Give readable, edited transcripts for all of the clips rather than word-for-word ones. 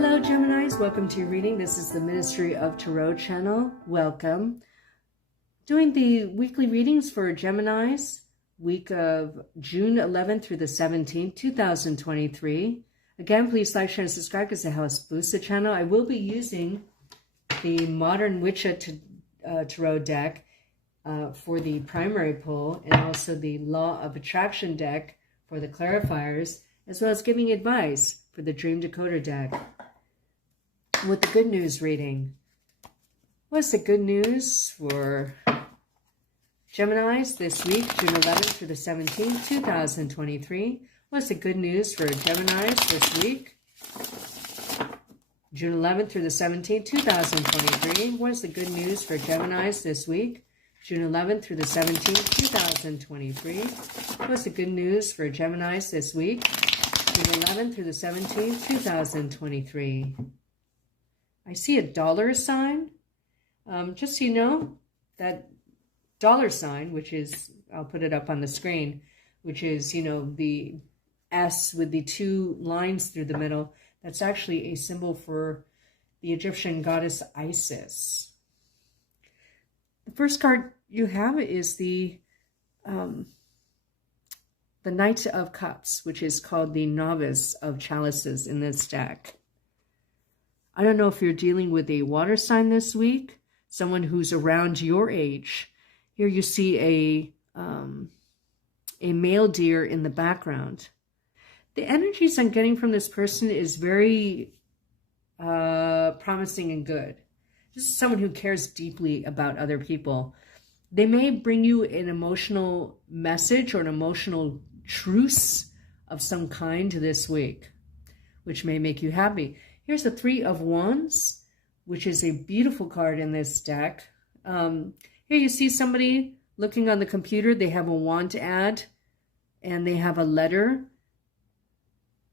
Hello Geminis, welcome to your reading. This is the Ministry of Tarot channel. Welcome. Doing the weekly readings for Geminis, week of June 11th through the 17th, 2023. Again, please like, share, and subscribe because it helps boost the channel. I will be using the Modern Witcher Tarot deck for the primary pull, and also the Law of Attraction deck for the clarifiers, as well as giving advice for the Dream Decoder deck. With the good news reading. What's the good news for Geminis this week, June 11th through the 17th, 2023? What's the good news for Geminis this week, June 11th through the 17th, 2023? What's the good news for Geminis this week, June 11th through the 17th, 2023? What's the good news for Geminis this week, June 11th through the 17th, 2023? I see a dollar sign. Just so you know, that dollar sign, which is, I'll put it up on the screen, which is, you know, the S with the two lines through the middle, that's actually a symbol for the Egyptian goddess Isis. The first card you have is the Knight of Cups, which is called the Novice of Chalices in this deck. I don't know if you're dealing with a water sign this week, someone who's around your age. Here you see a male deer in the background. The energies I'm getting from this person is very promising and good. This is someone who cares deeply about other people. They may bring you an emotional message or an emotional truce of some kind this week, which may make you happy. Here's the Three of Wands, which is a beautiful card in this deck. Here you see somebody looking on the computer. They have a want ad and they have a letter.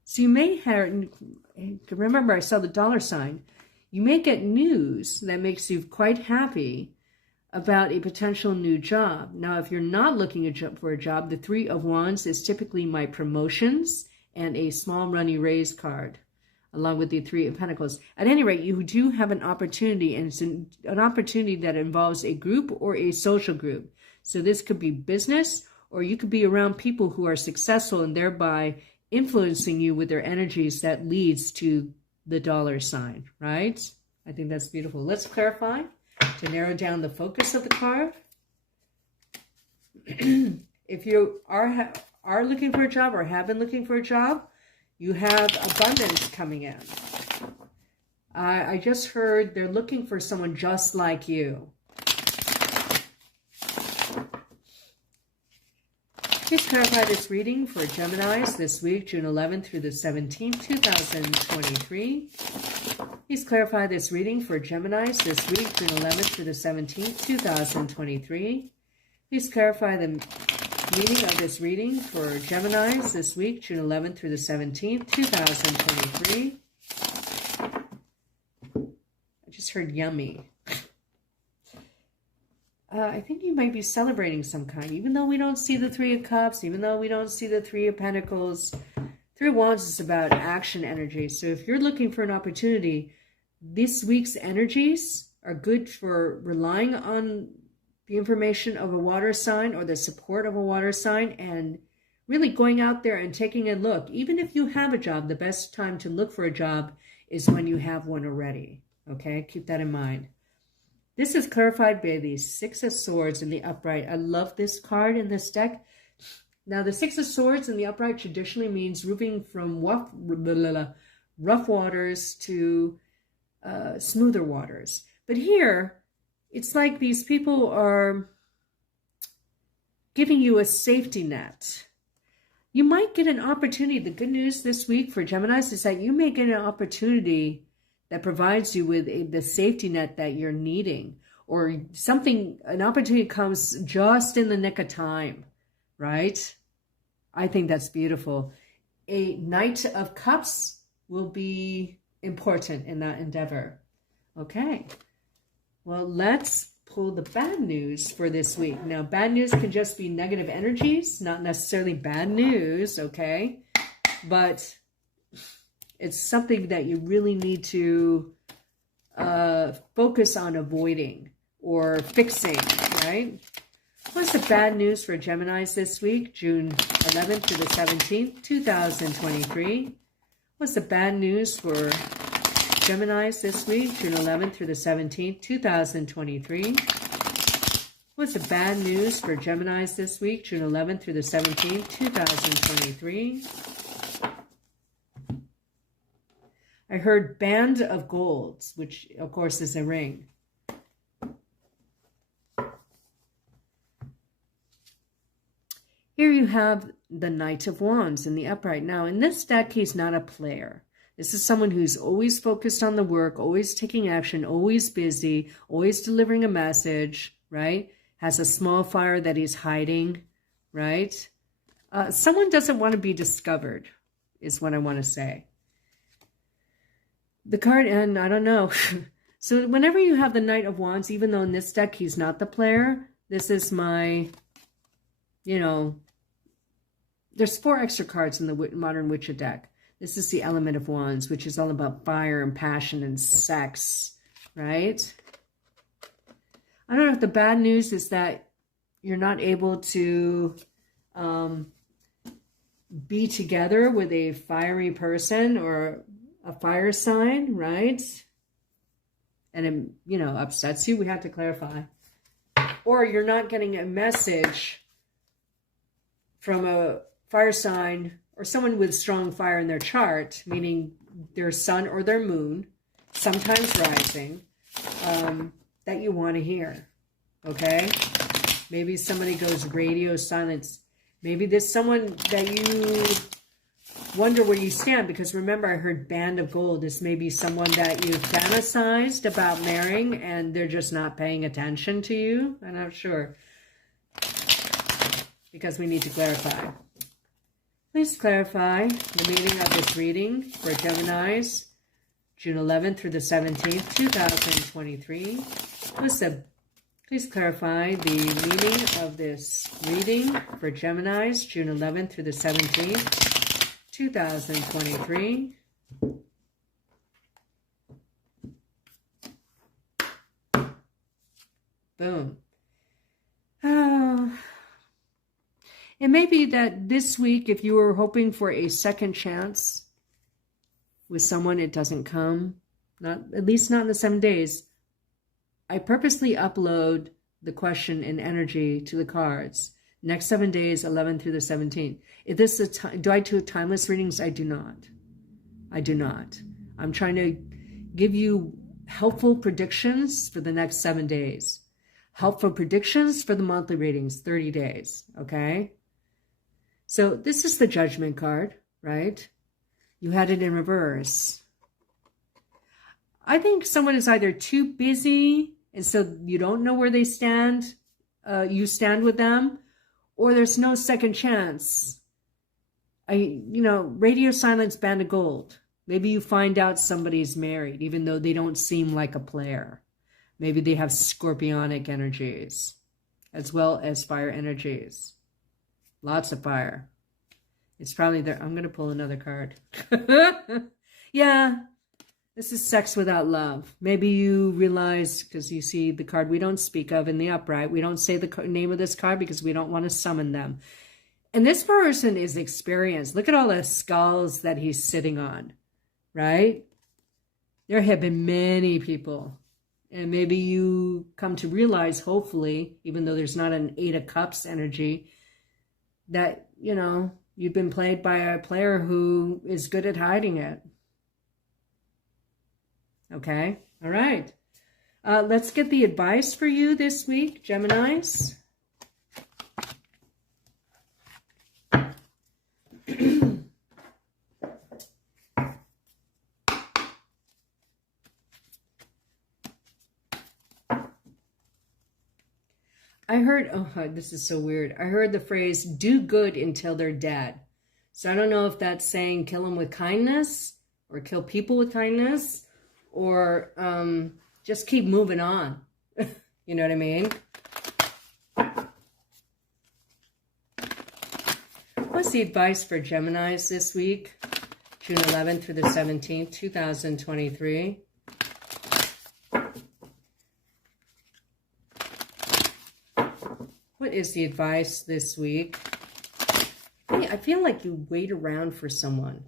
So you may have, remember I saw the dollar sign. You may get news that makes you quite happy about a potential new job. Now, if you're not looking for a job, the Three of Wands is typically my promotions and a small money raise card, along with the Three of Pentacles. At any rate, you do have an opportunity, and it's an opportunity that involves a group or a social group. So this could be business, or you could be around people who are successful and thereby influencing you with their energies that leads to the dollar sign, right? I think that's beautiful. Let's clarify to narrow down the focus of the card. If you are looking for a job or have been looking for a job, you have abundance coming in. I just heard they're looking for someone just like you. Please clarify this reading for Geminis this week, June 11th through the 17th, 2023. Please clarify this reading for Geminis this week, June 11th through the 17th, 2023. Please clarify the meaning of this reading for Geminis this week, June 11th through the 17th, 2023. I just heard yummy. I think you might be celebrating some kind, even though we don't see the Three of Cups, even though we don't see the Three of Pentacles. Three of Wands is about action energy. So if you're looking for an opportunity, this week's energies are good for relying on the information of a water sign or the support of a water sign, and really going out there and taking a look. Even if you have a job, the best time to look for a job is when you have one already. Okay, keep that in mind. This is clarified by the Six of Swords in the upright. I love this card in this deck. Now, the Six of Swords in the upright traditionally means moving from rough waters to smoother waters. But here, it's like these people are giving you a safety net. You might get an opportunity. The good news this week for Geminis is that you may get an opportunity that provides you with the safety net that you're needing, or something, an opportunity comes just in the nick of time, right? I think that's beautiful. A Knight of Cups will be important in that endeavor. Okay, well, let's pull the bad news for this week. Now, bad news can just be negative energies, not necessarily bad news, okay? But It's something that you really need to focus on avoiding or fixing, right? What's the bad news for Geminis this week, June 11th to the 17th, 2023? What's the bad news for Geminis this week, June 11th through the 17th, 2023? What's the bad news for Geminis this week, June 11th through the 17th, 2023? I heard band of golds, which of course is a ring. Here you have the Knight of Wands in the upright. Now, in this deck, he's not a player. This is someone who's always focused on the work, always taking action, always busy, always delivering a message, right? Has a small fire that he's hiding, right? Someone doesn't want to be discovered, is what I want to say. The card, and I don't know. So whenever you have the Knight of Wands, even though in this deck he's not the player, this is my, you know, there's 4 extra cards in the Modern Witcher deck. This is the Element of Wands, which is all about fire and passion and sex, right? I don't know if the bad news is that you're not able to be together with a fiery person or a fire sign, right? And it, you know, upsets you. We have to clarify. Or you're not getting a message from a fire sign or someone with strong fire in their chart, meaning their sun or their moon, sometimes rising, that you want to hear, okay? Maybe somebody goes radio silence. Maybe there's someone that you wonder where you stand, because remember, I heard band of gold. This may be someone that you fantasized about marrying and they're just not paying attention to you. I'm not sure, because we need to clarify. Please clarify the meaning of this reading for Geminis, June 11th through the 17th, 2023. Please clarify the meaning of this reading for Geminis, June 11th through the 17th, 2023. Boom. It may be that this week, if you were hoping for a second chance with someone, it doesn't come. Not, at least not in the 7 days. I purposely upload the question and energy to the cards. Next 7 days, 11 through the 17th. If this is do I do timeless readings? I do not. I do not. I'm trying to give you helpful predictions for the next 7 days. Helpful predictions for the monthly readings, 30 days, okay? So this is the Judgment card, right? You had it in reverse. I think someone is either too busy, and so you don't know where they stand, you stand with them, or there's no second chance. You know, radio silence, band of gold. Maybe you find out somebody's married, even though they don't seem like a player. Maybe they have scorpionic energies, as well as fire energies. Lots of fire. It's probably there. I'm going to pull another card. Yeah. This is sex without love. Maybe you realize, because you see the card we don't speak of in the upright. We don't say the name of this card because we don't want to summon them. And this person is experienced. Look at all the skulls that he's sitting on, right? There have been many people. And maybe you come to realize, hopefully, even though there's not an 8 of Cups energy, that, you know, you've been played by a player who is good at hiding it. Okay? All right. Let's get the advice for you this week, Geminis. I heard, oh, this is so weird. I heard the phrase, do good until they're dead. So I don't know if that's saying kill them with kindness or kill people with kindness or just keep moving on. You know what I mean? What's the advice for Geminis this week? June 11th through the 17th, 2023. What is the advice this week? I feel like you wait around for someone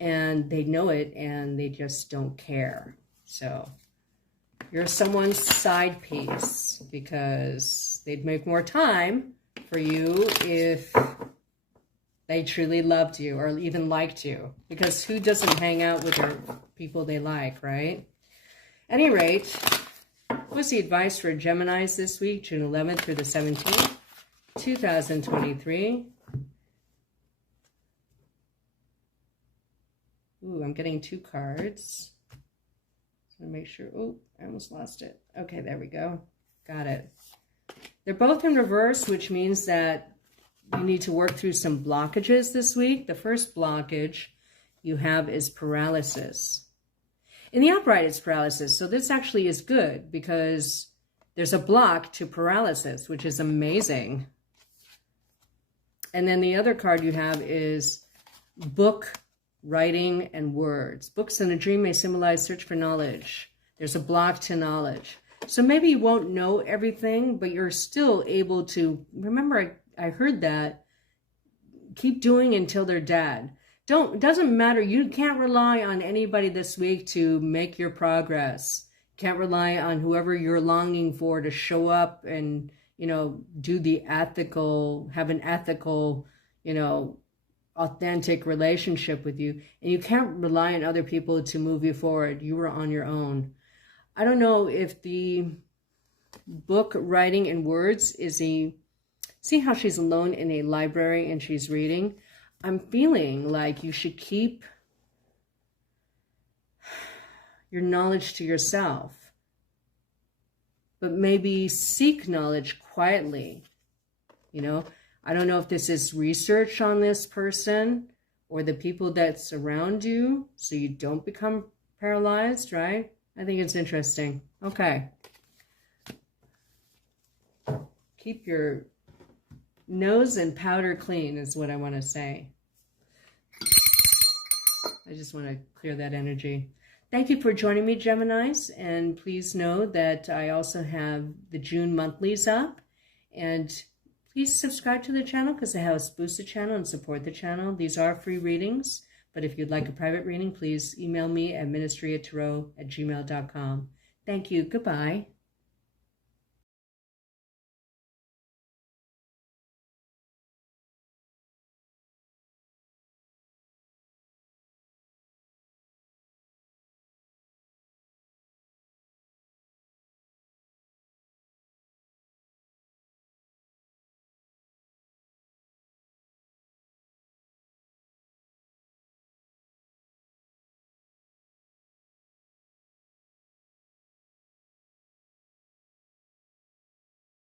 and they know it and they just don't care. So you're someone's side piece because they'd make more time for you if they truly loved you or even liked you. Because who doesn't hang out with their people they like, right? At any rate, what's the advice for Geminis this week, June 11th through the 17th, 2023? Ooh, I'm getting 2 cards. So make sure. Oh, I almost lost it. Okay, there we go. Got it. They're both in reverse, which means that you need to work through some blockages this week. The first blockage you have is paralysis. In the upright, it's paralysis. So this actually is good because there's a block to paralysis, which is amazing. And then the other card you have is book, writing, and words. Books in a dream may symbolize search for knowledge. There's a block to knowledge. So maybe you won't know everything, but you're still able to, remember I heard that, keep doing until they're dead. It doesn't matter. You can't rely on anybody this week to make your progress. Can't rely on whoever you're longing for to show up and, you know, do the ethical, have an ethical, you know, authentic relationship with you. And you can't rely on other people to move you forward. You are on your own. I don't know if the book, writing, and words is see how she's alone in a library and she's reading? I'm feeling like you should keep your knowledge to yourself, but maybe seek knowledge quietly. You know, I don't know if this is research on this person or the people that surround you so you don't become paralyzed, right? I think it's interesting. Okay. Keep your nose and powder clean is what I want to say. I just want to clear that energy. Thank you for joining me, Geminis. And please know that I also have the June monthlies up. And please subscribe to the channel because it helps boost the channel and support the channel. These are free readings. But if you'd like a private reading, please email me at ministry@tarot@gmail.com. Thank you. Goodbye.